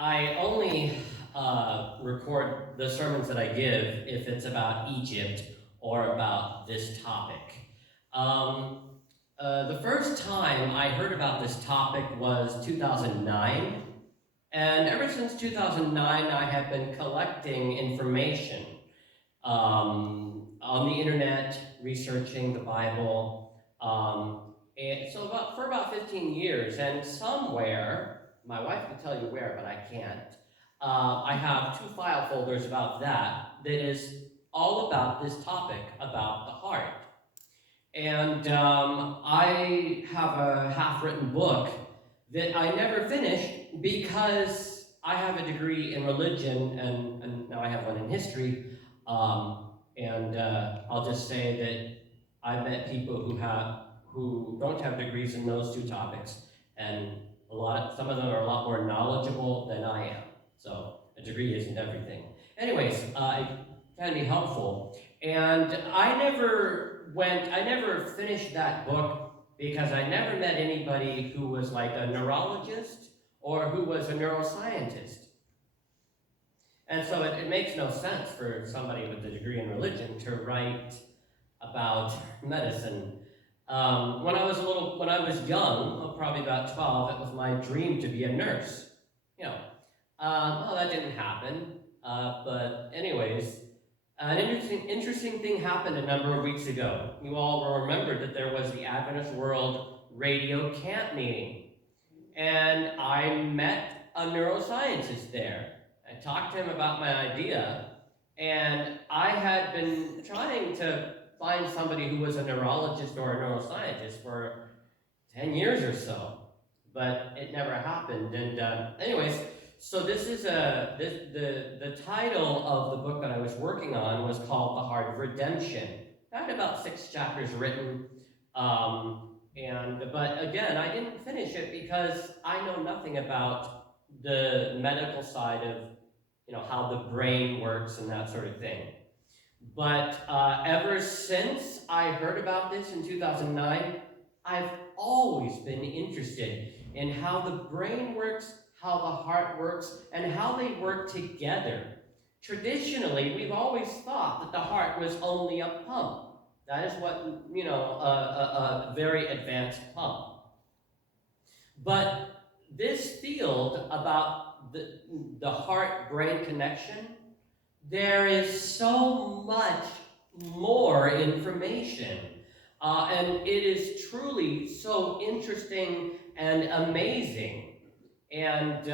I only record the sermons that I give if it's about Egypt or about this topic. Um, the first time I heard about this topic was 2009, and ever since 2009, I have been collecting information on the internet, researching the Bible, and so for about 15 years, and somewhere, my wife can tell you where, but I can't. I have two file folders about that is all about this topic about the heart. And I have a half-written book that I never finished because I have a degree in religion and now I have one in history. I'll just say that I've met people who don't have degrees in those two topics, and some of them are a lot more knowledgeable than I am. So a degree isn't everything. Anyways, it can be helpful. And I never finished that book because I never met anybody who was like a neurologist or who was a neuroscientist. And so it makes no sense for somebody with a degree in religion to write about medicine. When I was young, probably about 12, it was my dream to be a nurse. Well, that didn't happen. But anyways, an interesting thing happened a number of weeks ago. You all will remember that there was the Adventist World Radio Camp meeting. And I met a neuroscientist there. I talked to him about my idea, and I had been trying to find somebody who was a neurologist or a neuroscientist for 10 years or so, but it never happened. And anyways, so this is the title of the book that I was working on was called The Heart of Redemption. I had about 6 chapters written, but again, I didn't finish it because I know nothing about the medical side of how the brain works and that sort of thing. But ever since I heard about this in 2009, I've always been interested in how the brain works, how the heart works, and how they work together. Traditionally, we've always thought that the heart was only a pump. That is what, a very advanced pump. But this field about the heart-brain connection, there is so much more information. And it is truly so interesting and amazing. And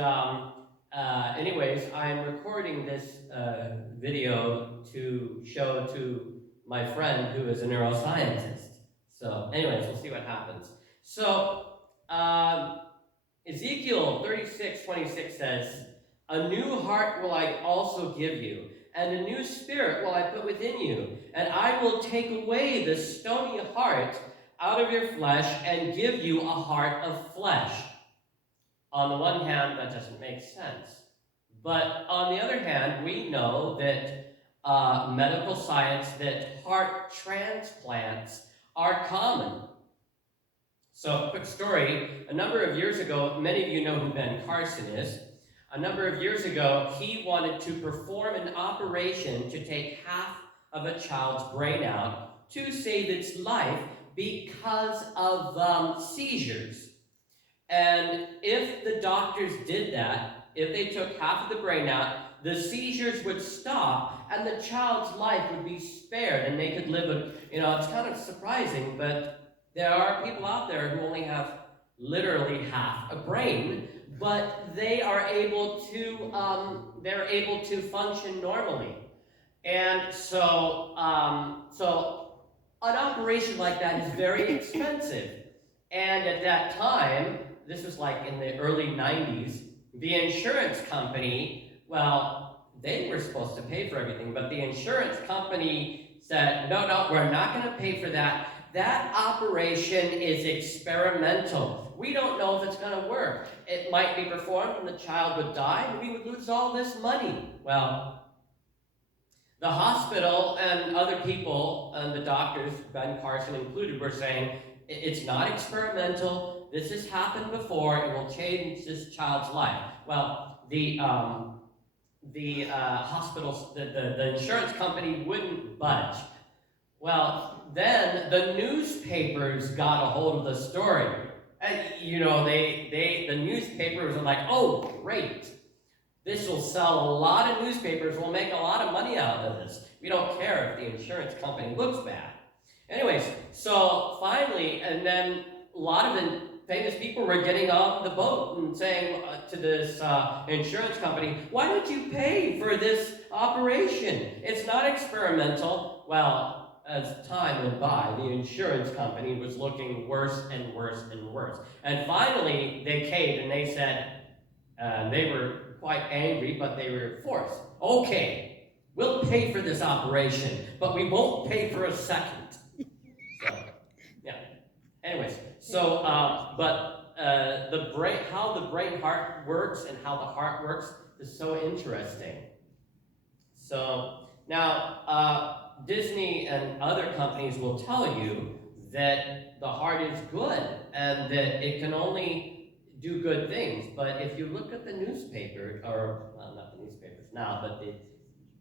anyways, I'm recording this video to show to my friend who is a neuroscientist. So anyways, we'll see what happens. So Ezekiel 36:26 says, "A new heart will I also give you, and a new spirit will I put within you, and I will take away the stony heart out of your flesh and give you a heart of flesh." On the one hand, that doesn't make sense. But on the other hand, we know that medical science, that heart transplants are common. So, quick story. A number of years ago, many of you know who Ben Carson is. A number of years ago, he wanted to perform an operation to take half of a child's brain out to save its life because of seizures. And if the doctors did that, if they took half of the brain out, the seizures would stop and the child's life would be spared and they could live it's kind of surprising, but there are people out there who only have literally half a brain, but they are able to function normally. And so an operation like that is very expensive. And at that time, this was like in the early 90s, the insurance company, well, they were supposed to pay for everything, but the insurance company said, no, we're not going to pay for that. That operation is experimental. We don't know if it's going to work. It might be performed and the child would die and we would lose all this money. Well, the hospital and other people and the doctors, Ben Carson included, were saying, it's not experimental. This has happened before. It will change this child's life. Well, hospitals, the insurance company wouldn't budge. Well, then the newspapers got a hold of the story. And, the newspapers are like, oh, great. This will sell a lot of newspapers. We'll make a lot of money out of this. We don't care if the insurance company looks bad. Anyways, so finally, and then a lot of the famous people were getting on the boat and saying to this insurance company, why don't you pay for this operation? It's not experimental. Well, as time went by, the insurance company was looking worse and worse and worse. And finally, they caved and they said, they were quite angry, but they were forced. Okay, we'll pay for this operation, but we won't pay for a second. So, yeah. Anyways, so, the brain, how the brain-heart works and how the heart works is so interesting. So, now, Disney and other companies will tell you that the heart is good and that it can only do good things. But if you look at the newspaper, or well, not the newspapers now, but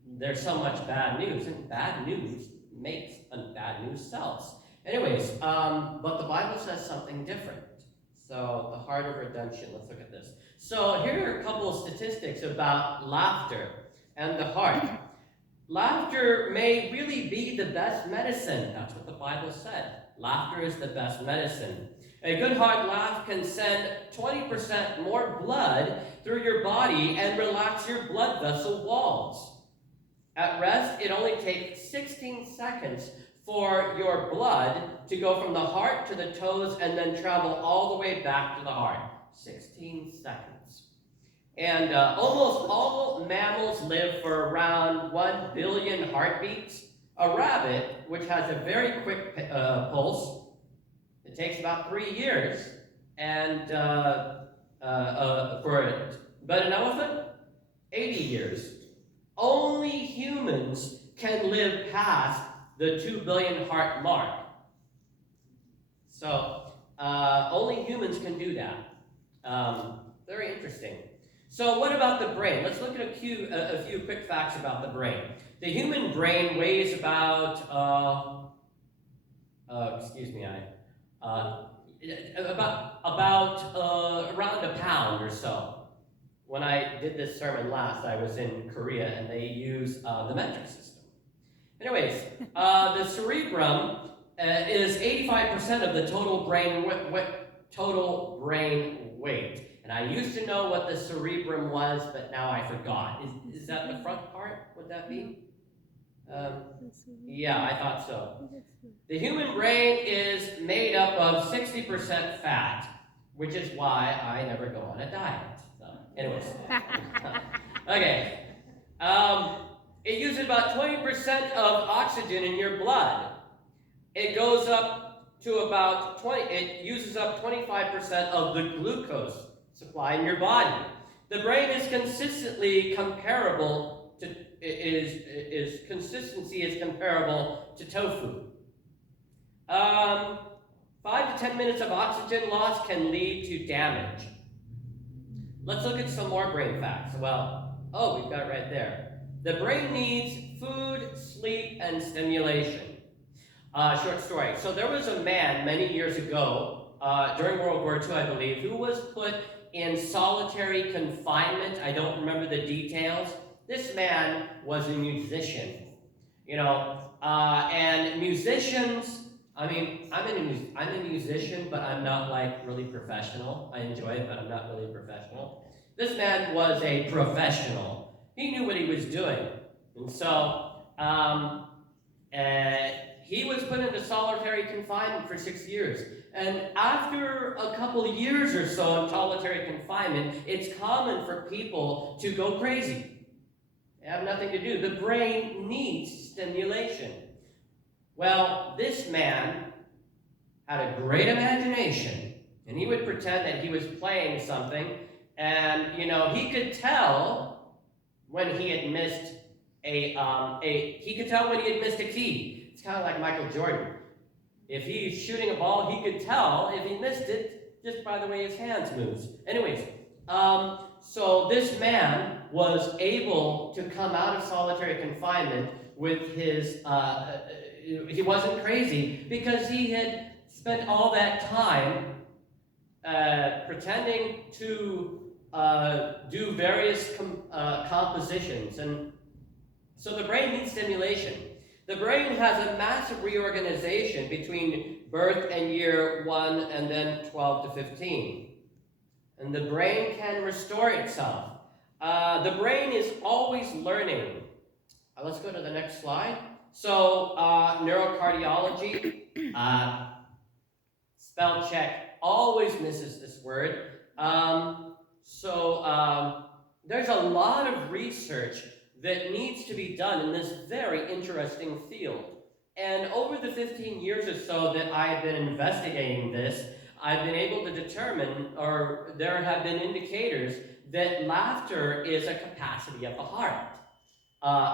there's so much bad news, and bad news makes and bad news sells. Anyways, but the Bible says something different. So the heart of redemption, let's look at this. So here are a couple of statistics about laughter and the heart. Laughter may really be the best medicine. That's what the Bible said. Laughter is the best medicine. A good hard laugh can send 20% more blood through your body and relax your blood vessel walls. At rest, it only takes 16 seconds for your blood to go from the heart to the toes and then travel all the way back to the heart. 16 seconds. And almost all mammals live for around 1 billion heartbeats. A rabbit, which has a very quick pulse, it takes about 3 years, and for it. But an elephant, 80 years. Only humans can live past the 2 billion heart mark. So only humans can do that. Very interesting. So what about the brain? Let's look at a few quick facts about the brain. The human brain weighs about, around a pound or so. When I did this sermon last, I was in Korea, and they use the metric system. Anyways, the cerebrum is 85% of the total brain weight. And I used to know what the cerebrum was, but now I forgot. Is that the front part? Would that be? Yeah, I thought so. The human brain is made up of 60% fat, which is why I never go on a diet. So, anyways. Okay. It uses about 20% of oxygen in your blood. It goes up to about it uses up 25% of the glucose supply in your body. The brain is consistently comparable to consistency is comparable to tofu. 5 to 10 minutes of oxygen loss can lead to damage. Let's look at some more brain facts. Well, we've got it right there. The brain needs food, sleep, and stimulation. Short story. So there was a man many years ago, during World War II, I believe, who was put in solitary confinement. I don't remember the details. This man was a musician, and musicians, I mean, I'm a musician, but I'm not like really professional. I enjoy it, but I'm not really professional. This man was a professional. He knew what he was doing. And so, he was put into solitary confinement for 6 years. And after a couple of years or so in solitary confinement, it's common for people to go crazy. They have nothing to do. The brain needs stimulation. Well, this man had a great imagination, and he would pretend that he was playing something, and, he could tell when he had missed he could tell when he had missed a key. It's kind of like Michael Jordan. If he's shooting a ball, he could tell if he missed it just by the way his hands moves. Anyways, So this man was able to come out of solitary confinement with his, he wasn't crazy because he had spent all that time pretending to do various compositions. And so the brain needs stimulation. The brain has a massive reorganization between birth and year 1 and then 12 to 15. And the brain can restore itself. The brain is always learning. Let's go to the next slide. So neurocardiology, spell check always misses this word. There's a lot of research that needs to be done in this very interesting field. And over the 15 years or so that I have been investigating this, I've been able to determine, or there have been indicators, that laughter is a capacity of the heart.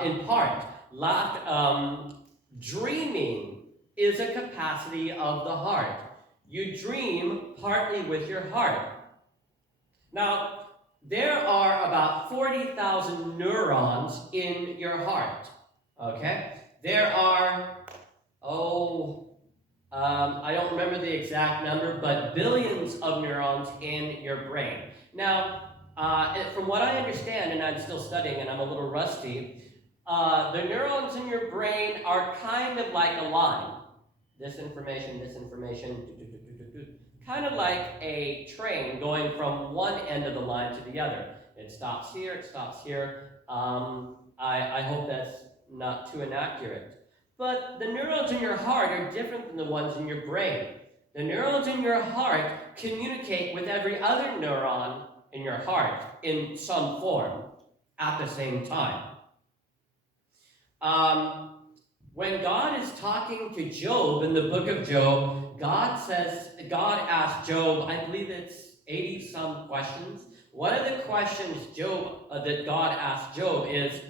In part, dreaming is a capacity of the heart. You dream partly with your heart. Now, there are about 40,000 neurons in your heart, okay? There are, I don't remember the exact number, but billions of neurons in your brain. Now, from what I understand, and I'm still studying and I'm a little rusty, the neurons in your brain are kind of like a line. This information, kind of like a train going from one end of the line to the other. It stops here, it stops here. I hope that's not too inaccurate. But the neurons in your heart are different than the ones in your brain. The neurons in your heart communicate with every other neuron in your heart in some form at the same time. When God is talking to Job in the book of Job, God asked Job, I believe it's 80-some questions. One of the questions that God asked Job is,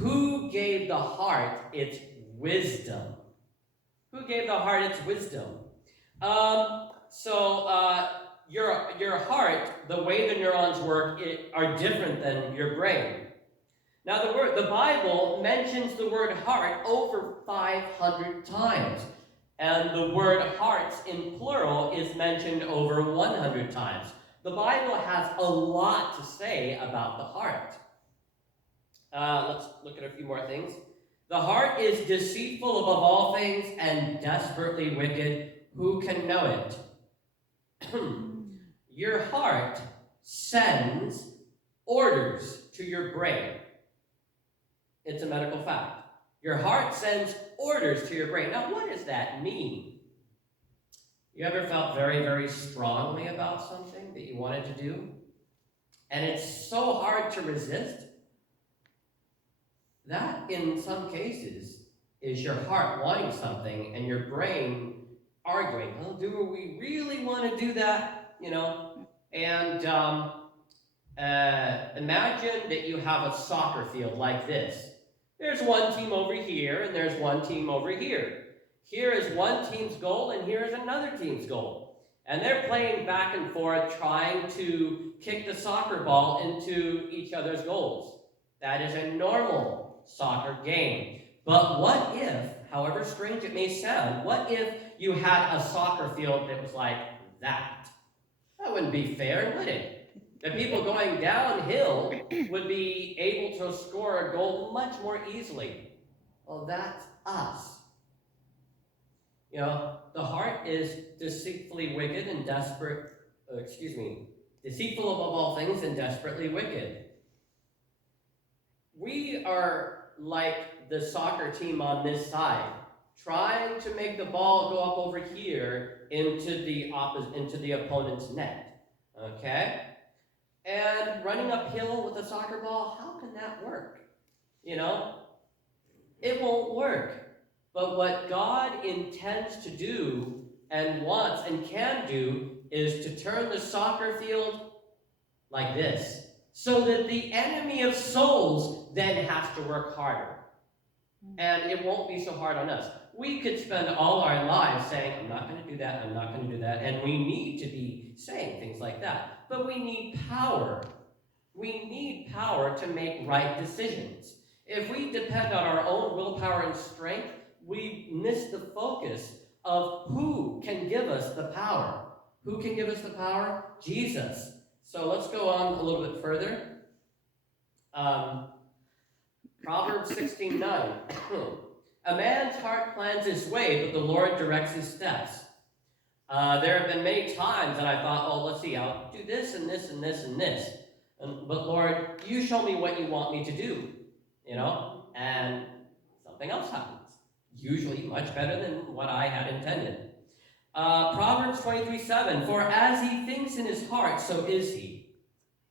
who gave the heart its wisdom? Who gave the heart its wisdom? Your heart, the way the neurons work, are different than your brain. Now, the Bible mentions the word heart over 500 times, and the word hearts in plural is mentioned over 100 times. The Bible has a lot to say about the heart. Let's look at a few more things. The heart is deceitful above all things and desperately wicked. Who can know it? Your heart sends orders to your brain. It's a medical fact. Your heart sends orders to your brain. Now, what does that mean? You ever felt very, very strongly about something that you wanted to do? And it's so hard to resist? That, in some cases, is your heart wanting something and your brain arguing, oh, do we really want to do that? And imagine that you have a soccer field like this. There's one team over here, and there's one team over here. Here is one team's goal, and here is another team's goal. And they're playing back and forth, trying to kick the soccer ball into each other's goals. That is a normal soccer game. But what if, however strange it may sound, what if you had a soccer field that was like that? That wouldn't be fair, would it? The people going downhill would be able to score a goal much more easily. Well, that's us. The heart is deceitfully wicked and deceitful above all things and desperately wicked. We are like the soccer team on this side, trying to make the ball go up over here into the opponent's net. Okay? And running uphill with a soccer ball, how can that work? It won't work. But what God intends to do and wants and can do is to turn the soccer field like this, so that the enemy of souls then has to work harder. And it won't be so hard on us. We could spend all our lives saying, I'm not going to do that, I'm not going to do that, and we need to be saying things like that. but we need power. We need power to make right decisions. If we depend on our own willpower and strength, we miss the focus of who can give us the power. Who can give us the power? Jesus. So let's go on a little bit further. Proverbs 16:9. A man's heart plans his way, but the Lord directs his steps. There have been many times that I thought, oh, let's see, I'll do this and this and this and this. But Lord, you show me what you want me to do, and something else happens. Usually much better than what I had intended. Proverbs 23:7, for as he thinks in his heart, so is he.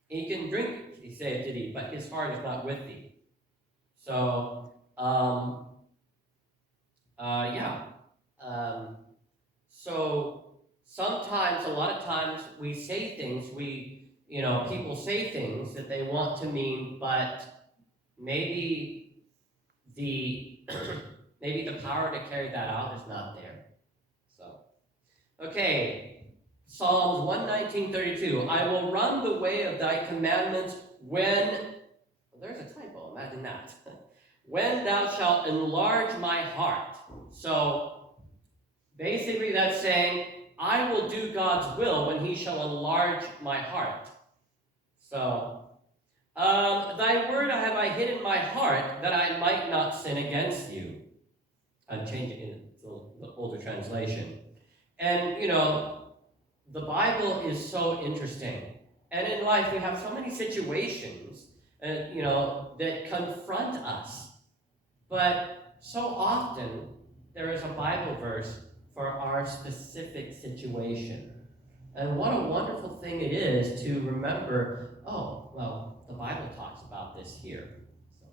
He can drink, he saith, did he, but his heart is not with thee. So, so sometimes, a lot of times, we say things, people say things that they want to mean, but maybe the power to carry that out is not there. So, okay, Psalms 119:32. I will run the way of thy commandments there's a typo, imagine that. When thou shalt enlarge my heart. So, basically that's saying, I will do God's will when he shall enlarge my heart. So, thy word have I hid in my heart, that I might not sin against you. I'm changing it to the older translation. And, the Bible is so interesting. And in life, we have so many situations, that confront us. But so often, there is a Bible verse for our specific situation. And what a wonderful thing it is to remember, oh, well, the Bible talks about this here. So,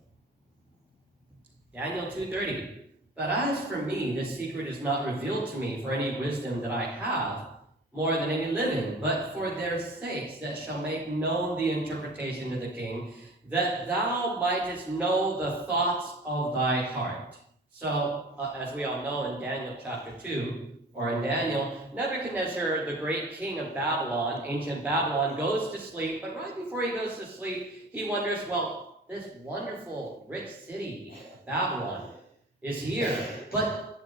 Daniel 2:30. But as for me, this secret is not revealed to me for any wisdom that I have, more than any living, but for their sakes that shall make known the interpretation of the king, that thou mightest know the thoughts of thy heart. So, as we all know in Daniel chapter 2, or in Daniel, Nebuchadnezzar, the great king of Babylon, ancient Babylon, goes to sleep, but right before he goes to sleep, he wonders, well, this wonderful, rich city, Babylon, is here, but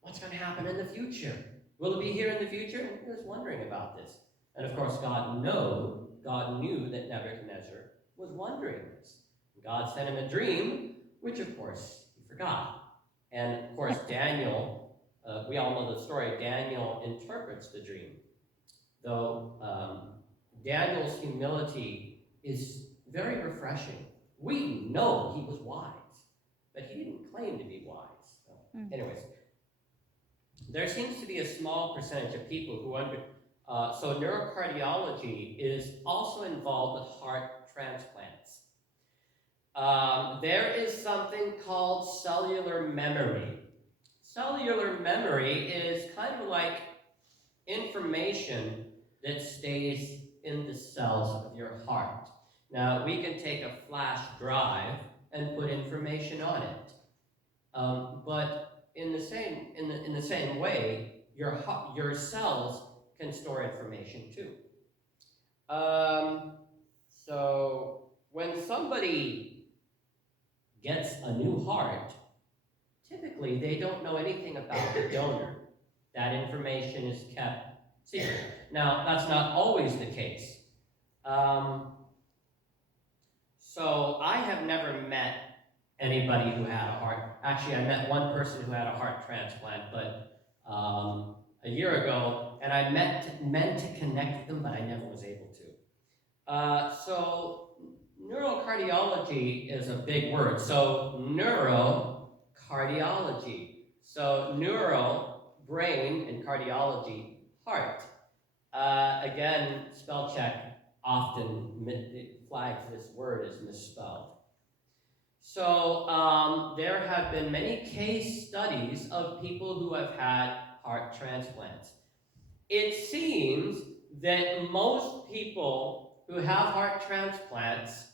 what's going to happen in the future? Will it be here in the future? And he was wondering about this. And of course, God knew that Nebuchadnezzar was wondering this. God sent him a dream, which of course he forgot. And of course, Daniel, we all know the story, Daniel interprets the dream. Though Daniel's humility is very refreshing. We know he was wise, but he didn't claim to be wise. So, anyways, there seems to be a small percentage of people who so neurocardiology is also involved with heart transplants. There is something called cellular memory. Cellular memory is kind of like information that stays in the cells of your heart. Now, we can take a flash drive and put information on it. But in the same way, your cells can store information too. So when somebody gets a new heart, typically they don't know anything about the donor. That information is kept secret. Now, that's not always the case. So I have never met anybody who had a heart. Actually, I met one person who had a heart transplant, but a year ago, and I meant to connect with them, but I never was able to. So neurocardiology is a big word. So neurocardiology. So neuro, brain, and cardiology, heart. Again, spell check often flags this word as misspelled. So there have been many case studies of people who have had heart transplants. It seems that most people who have heart transplants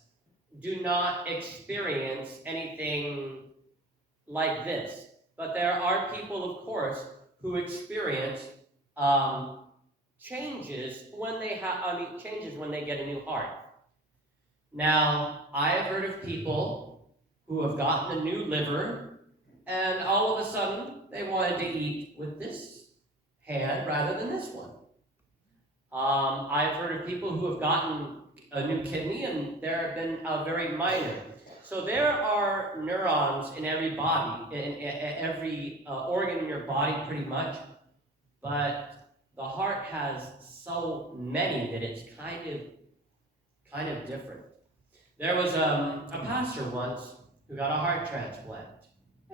do not experience anything like this. But there are people, of course, who experience changes when they get a new heart. Now, I have heard of people who have gotten a new liver, and all of a sudden they wanted to eat with this hand rather than this one. I've heard of people who have gotten a new kidney, and there have been very minor. So there are neurons in every body, in every organ in your body, pretty much. But the heart has so many that it's kind of different. There was a pastor once who got a heart transplant,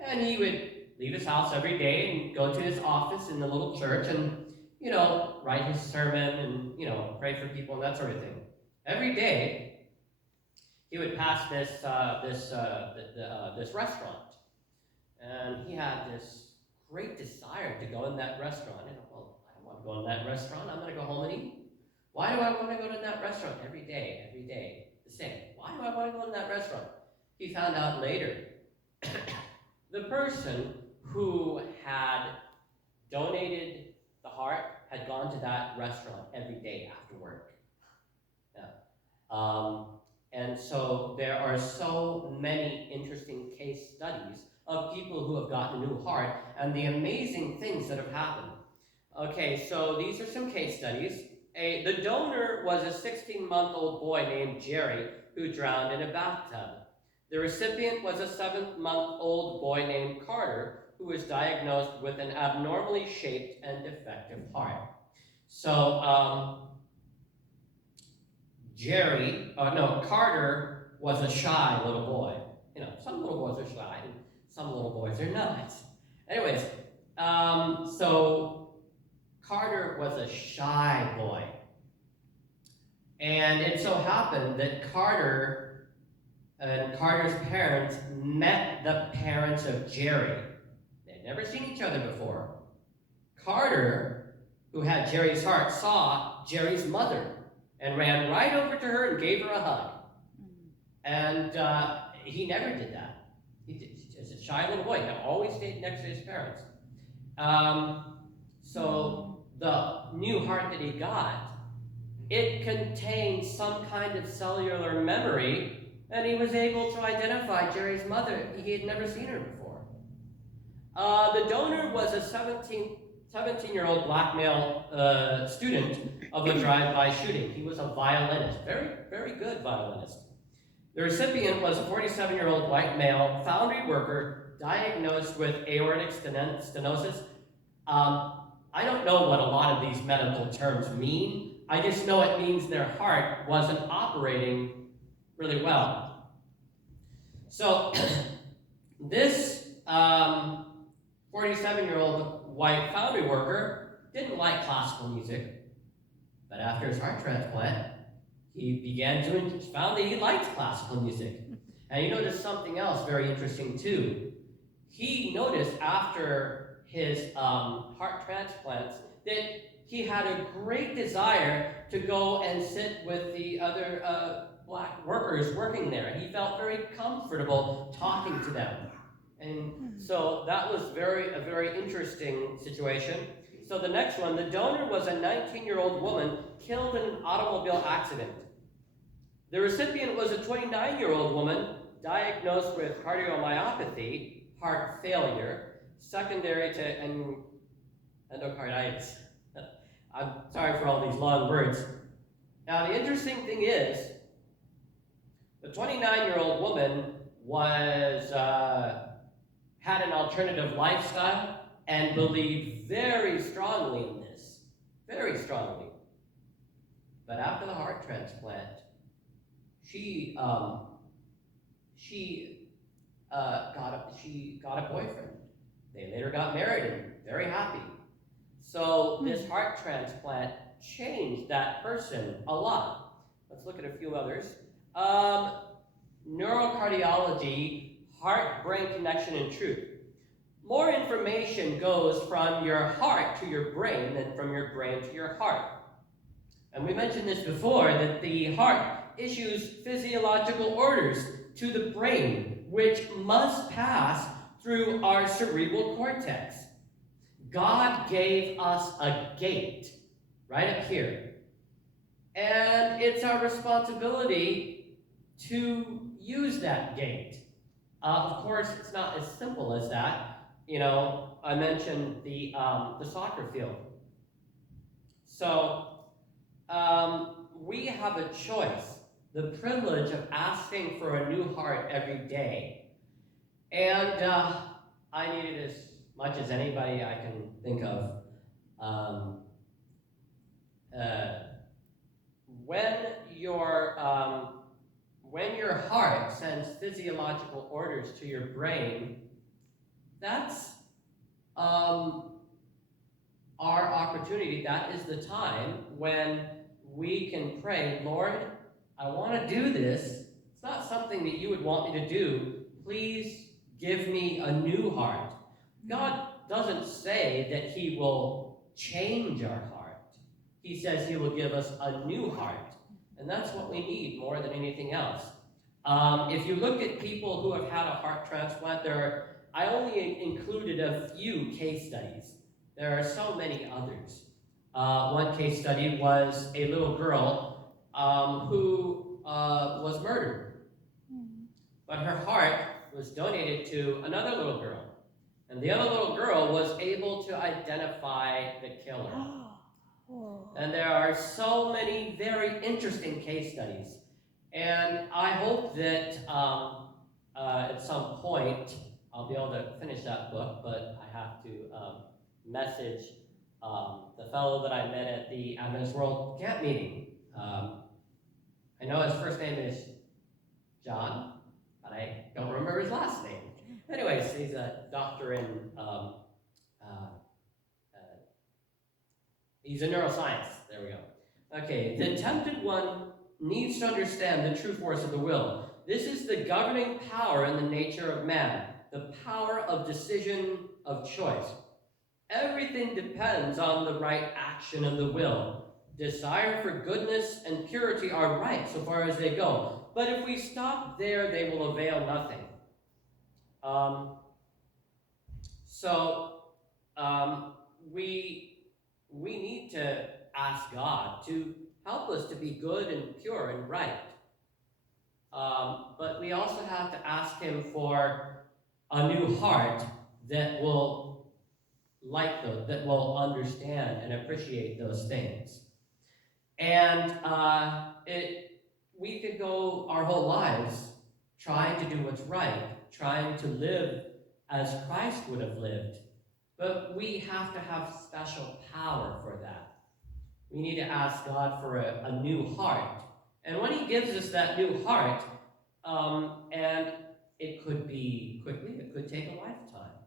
and he would leave his house every day and go to his office in the little church and, write his sermon and, pray for people and that sort of thing. Every day, he would pass this restaurant, and he had this great desire to go in that restaurant. Well, I don't want to go in that restaurant. I'm going to go home and eat. Why do I want to go to that restaurant every day, the same? Why do I want to go in that restaurant? He found out later. The person who had donated the heart had gone to that restaurant every day after work. Yeah. And so there are so many interesting case studies of people who have gotten a new heart and the amazing things that have happened. Okay, so these are some case studies. The donor was a 16-month-old boy named Jerry who drowned in a bathtub. The recipient was a 7-month-old boy named Carter who was diagnosed with an abnormally shaped and defective heart. So, Carter was a shy little boy. Some little boys are shy, and some little boys are not. Anyways, so Carter was a shy boy. And it so happened that Carter and Carter's parents met the parents of Jerry. They'd never seen each other before. Carter, who had Jerry's heart, saw Jerry's mother and ran right over to her and gave her a hug. And he never did that. As a shy little boy, he always stayed next to his parents. So the new heart that he got, it contained some kind of cellular memory, and he was able to identify Jerry's mother. He had never seen her before. The donor was a 17-year-old black male student of a drive-by shooting. He was a violinist, very, very good violinist. The recipient was a 47-year-old white male foundry worker diagnosed with aortic stenosis. I don't know what a lot of these medical terms mean. I just know it means their heart wasn't operating really well. So this 47-year-old white foundry worker didn't like classical music, but after his heart transplant, he found that he liked classical music. And he noticed something else very interesting too. He noticed after his heart transplants that he had a great desire to go and sit with the other black workers working there. He felt very comfortable talking to them. And so that was a very interesting situation. So the next one, the donor was a 19-year-old woman killed in an automobile accident. The recipient was a 29-year-old woman diagnosed with cardiomyopathy, heart failure, secondary to endocarditis. I'm sorry for all these long words. Now, the interesting thing is, the 29-year-old woman had an alternative lifestyle and believed very strongly in this, very strongly. But after the heart transplant, she got a boyfriend. They later got married and very happy. So this heart transplant changed that person a lot. Let's look at a few others. Neurocardiology, heart-brain connection and truth. More information goes from your heart to your brain than from your brain to your heart. And we mentioned this before, that the heart issues physiological orders to the brain, which must pass through our cerebral cortex. God gave us a gate, right up here. And it's our responsibility to use that gate. Of course, it's not as simple as that. You know, I mentioned the soccer field. So we have a choice, the privilege of asking for a new heart every day. And I need it as much as anybody I can think of. When your heart sends physiological orders to your brain, that's our opportunity. That is the time when we can pray, Lord, I want to do this. It's not something that you would want me to do. Please give me a new heart. God doesn't say that he will change our heart. He says he will give us a new heart. And that's what we need more than anything else. If you look at people who have had a heart transplant, I only included a few case studies. There are so many others. One case study was a little girl who was murdered. But her heart was donated to another little girl. And the other little girl was able to identify the killer. And there are so many very interesting case studies. And I hope that at some point I'll be able to finish that book, but I have to message the fellow that I met at the Adventist World Camp meeting. I know his first name is John, but I don't remember his last name. Anyways, he's a doctor in he's in neuroscience. There we go. Okay, the tempted one needs to understand the true force of the will. This is the governing power in the nature of man, the power of decision, of choice. Everything depends on the right action of the will. Desire for goodness and purity are right so far as they go. But if we stop there, they will avail nothing. We need to ask God to help us to be good and pure and right. But we also have to ask him for a new heart that will like those, that will understand and appreciate those things. And we could go our whole lives trying to do what's right, trying to live as Christ would have lived. But we have to have special power for that. We need to ask God for a new heart. And when he gives us that new heart, and it could be quickly, it could take a lifetime,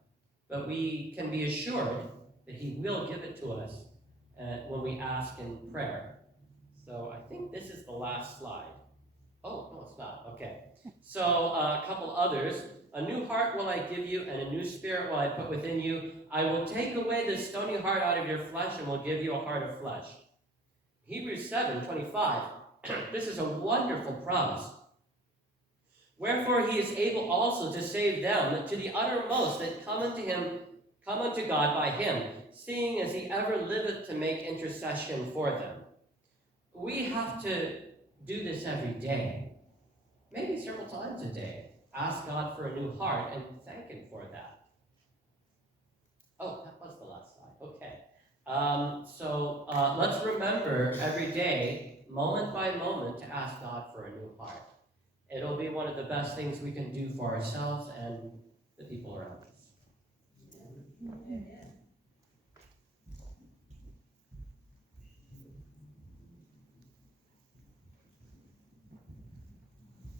but we can be assured that he will give it to us when we ask in prayer. So I think this is the last slide. Oh, no, it's not. Okay. So a couple others. A new heart will I give you, and a new spirit will I put within you. I will take away the stony heart out of your flesh, and will give you a heart of flesh. Hebrews 7:25. This is a wonderful promise. Wherefore he is able also to save them to the uttermost that come unto God by him, seeing as he ever liveth to make intercession for them. We have to do this every day, maybe several times a day. Ask God for a new heart and thank him for that. Oh, that was the last slide. Okay. Let's remember every day, moment by moment, to ask God for a new heart. It'll be one of the best things we can do for ourselves and